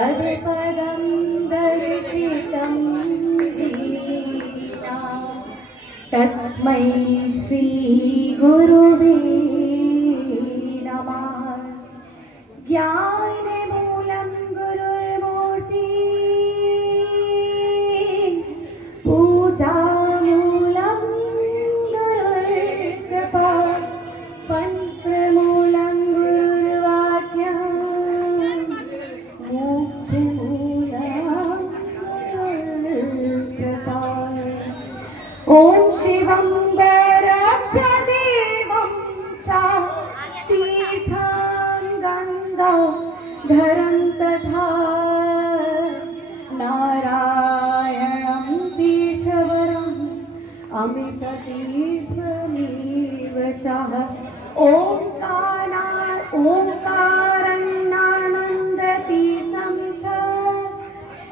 तत्पदं दर्शितं वीणा तस्मै श्रीगुरुवे नमः। ज्ञानमूलं गुरुर्मूर्ति पूजामूलं गुरुर्कृपा मंत्रमूलं गुरुर्वाक्यं मोक्षमूलं गुरुर्कृपा। ॐ शिवं दरक्षदेवं च तीर्थं गंगा धरं तथा नारायणं तीर्थवरम् अमिततीर्थमेव च। ओंकारानन्दतीर्थं च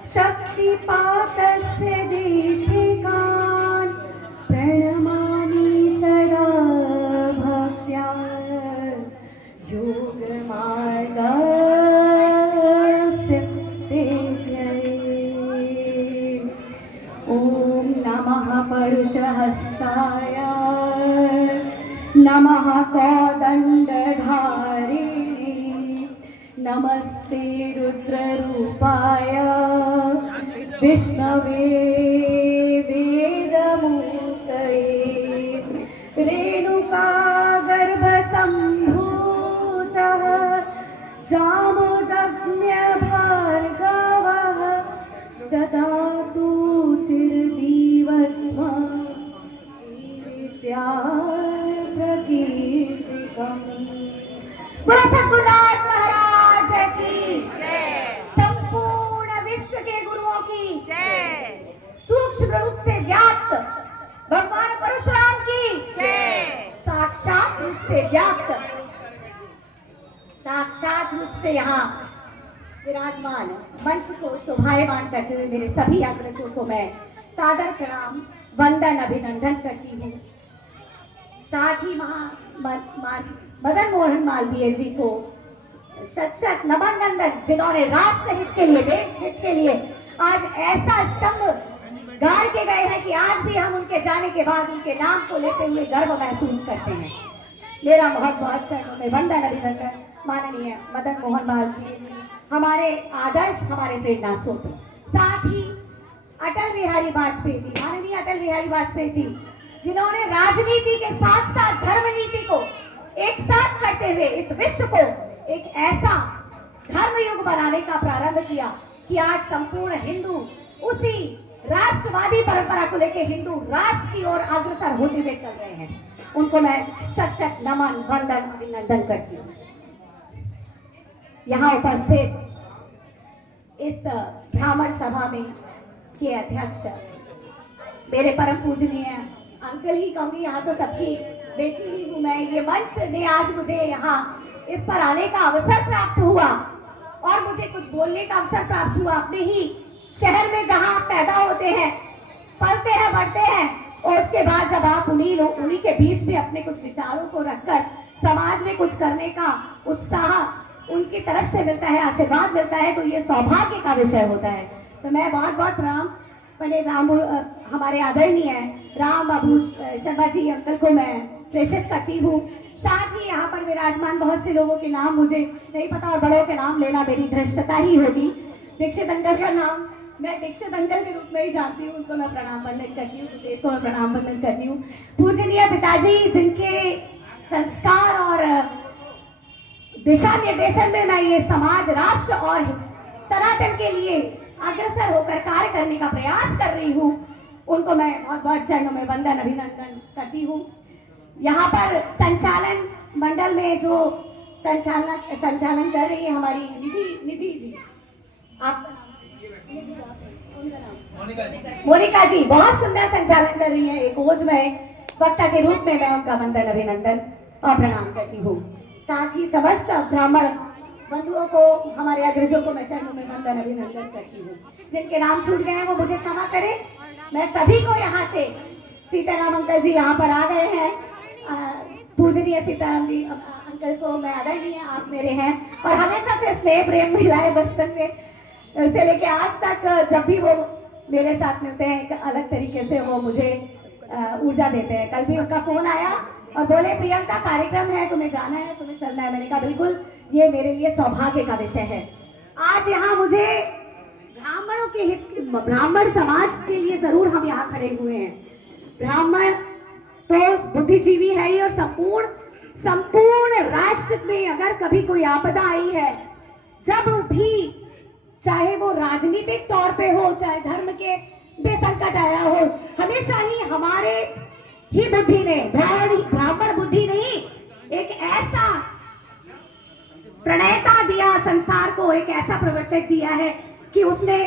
शक्तिपातस्य देशिकान् प्रणमामि सदा भक्त्या योगमार्गस्य सेव्यये। ॐ नमः परुषहस्ताय नमः कौदण्डधारिणे नमस्ते रुद्ररूपाय विष्णवे वेदमूर्तये। रेणुकागर्भसम्भूतः जामोदग्न्यभार्गवः ददातु चिरदीवत्मा श्रीविद्या प्रकीर्तिकम्। बोलो सद्गुरुनाथ महाराज की जय। संपूर्ण विश्व के गुरुओं की जय। सूक्ष्म रूप से व्याप्त भगवान परशुराम की जय। साक्षात रूप से व्याप्त साक्षात रूप से यहाँ विराजमान मंच को शोभायमान करते हुए मेरे सभी अग्रजों को मैं सादर प्रणाम वंदन अभिनंदन करती हूँ। साथ ही मदन मोहन मालवीय जी को शत शत नमन वंदन, जिन्होंने राष्ट्र हित के लिए, देश हित के लिए आज ऐसा स्तंभ गाड़ के गए हैं कि आज भी हम उनके जाने के बाद उनके नाम को लेते हुए गर्व महसूस करते हैं। मेरा बहुत बहुत चरणों में वंदन अभिनंदन। माननीय मदन मोहन मालवीय जी हमारे आदर्श, हमारे प्रेरणा स्रोत। साथ ही अटल बिहारी वाजपेयी जी, माननीय अटल बिहारी वाजपेयी जी, जिन्होंने राजनीति के साथ साथ धर्म नीति को एक साथ करते हुए इस विश्व को एक ऐसा धर्म युग बनाने का प्रारंभ किया कि आज संपूर्ण हिंदू उसी राष्ट्रवादी परंपरा को लेकर हिंदू राष्ट्र की ओर अग्रसर होते हुए चल रहे हैं। उनको मैं शत शत नमन वंदन अभिनंदन करती हूँ। यहाँ उपस्थित इस ब्राह्मण सभा में के अध्यक्ष मेरे परम पूजनीय अंकल ही कहूंगी, यहाँ तो सबकी बेटी ही हूँ मैं। ये मंच ने आज मुझे यहाँ इस पर आने का अवसर प्राप्त हुआ और मुझे कुछ बोलने का अवसर प्राप्त हुआ। अपने ही शहर में जहाँ आप पैदा होते हैं, पलते हैं, बढ़ते हैं और उसके बाद जब आप उन्हीं के बीच में अपने कुछ विचारों को रखकर समाज में कुछ करने का उत्साह उनकी तरफ से मिलता है, आशीर्वाद मिलता है, तो ये सौभाग्य का विषय होता है। तो मैं बहुत बहुत प्रणाम पंडित राम, हमारे आदरणीय राम बाबू शर्मा जी अंकल को मैं प्रेषित करती हूँ। साथ ही यहाँ पर विराजमान बहुत से लोगों के नाम मुझे नहीं पता और बड़ों के नाम लेना मेरी धृष्टता ही होगी। दीक्षित अंकल का नाम मैं दीक्षित अंकल के रूप में ही जानती हूँ, उनको मैं प्रणाम वंदन करती हूँ, गुरुदेव को मैं प्रणाम वंदन करती हूँ। पूजनीय पिताजी जिनके संस्कार और दिशा निर्देशन में मैं ये समाज, राष्ट्र और सनातन के लिए अग्रसर होकर कार्य करने का प्रयास कर रही हूँ, उनको मैं बहुत बहुत चरणों में वंदन अभिनंदन करती हूँ। यहाँ पर संचालन मंडल में जो संचालन कर रही है हमारी निधि जी, आप मोनिका जी बहुत सुंदर संचालन कर रही है। एक ओज में वक्ता के रूप में मैं उनका वंदन अभिनंदन और प्रणाम करती हूँ। साथ ही समस्त ब्राह्मण बंधुओं को, हमारे अग्रजों को मैं चरणों में वंदन अभिनंदन करती हूँ। जिनके नाम छूट गए हैं वो मुझे क्षमा करें। मैं सभी को यहाँ से, सीताराम अंकल जी यहाँ पर आ गए हैं, पूजनीय सीताराम जी अंकल को मैं आदरणीय, आप मेरे हैं और हमेशा से स्नेह प्रेम मिला है बचपन में। से लेके आज तक जब भी वो मेरे साथ मिलते हैं एक अलग तरीके से वो मुझे ऊर्जा देते हैं। कल भी उनका फोन आया और बोले प्रियंका कार्यक्रम है, तुम्हें जाना है, तुम्हें चलना है। मैंने कहा बिल्कुल, ये मेरे लिए सौभाग्य का विषय है। आज यहाँ मुझे ब्राह्मणों के हित, ब्राह्मण समाज के लिए जरूर हम यहाँ खड़े हुए हैं। ब्राह्मण तो बुद्धिजीवी है ही, और संपूर्ण राष्ट्र में अगर कभी कोई आपदा आई है, जब भी, चाहे वो राजनीतिक तौर पे हो, चाहे धर्म के बेसंकट आया हो, हमेशा ही हमारे ही बुद्धि ने, ब्राह्मण बुद्धि नहीं, एक ऐसा प्रणेता दिया संसार को, एक ऐसा प्रवर्तक दिया है कि उसने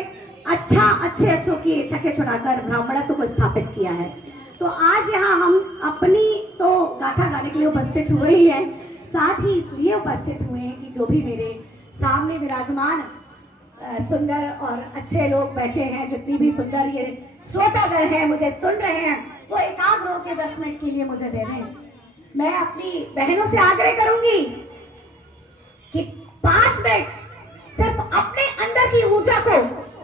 अच्छों की छक्के छुड़ाकर ब्राह्मणत्व को स्थापित किया है। तो आज यहाँ हम अपनी तो गाथा गाने के लिए उपस्थित हुए ही हैं, साथ ही इसलिए उपस्थित हुए हैं कि जो भी मेरे सामने विराजमान सुंदर और अच्छे लोग बैठे हैं, जितनी भी सुंदर ये श्रोतागण हैं, मुझे सुन रहे हैं, वो एकाग्र होकर 10 मिनट के लिए मुझे दे दें। मैं अपनी बहनों से आग्रह करूंगी कि 5 मिनट सिर्फ अपने अंदर की ऊर्जा को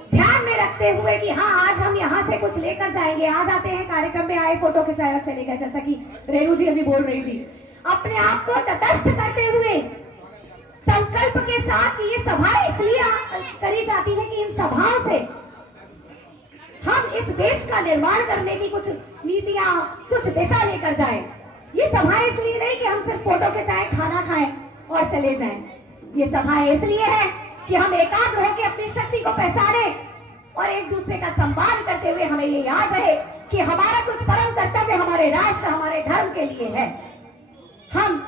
ध्यान में रखते हुए कि हाँ, आज हम यहाँ से कुछ लेकर जाएंगे। आ जाते हैं, कार्यक्रम में आए, फोटो खिंचाए और चले गए, जैसा कि रेणु जी अभी बोल रही थी। अपने आप को तटस्थ करते हुए संकल्प के साथ कि ये सभा इसलिए करी जाती है कि इन सभाओं से हम इस देश का निर्माण करने की कुछ नीतियां, कुछ दिशा लेकर जाएं। ये सभा इसलिए नहीं कि हम सिर्फ फोटो खिंचाएं, खाना खाएं और चले जाएं। ये सभा इसलिए है कि हम एकाग्र होकर अपनी शक्ति को पहचाने और एक दूसरे का सम्मान करते हुए हमें ये याद रहे कि हमारा कुछ परम कर्तव्य हमारे राष्ट्र, हमारे धर्म के लिए है। हम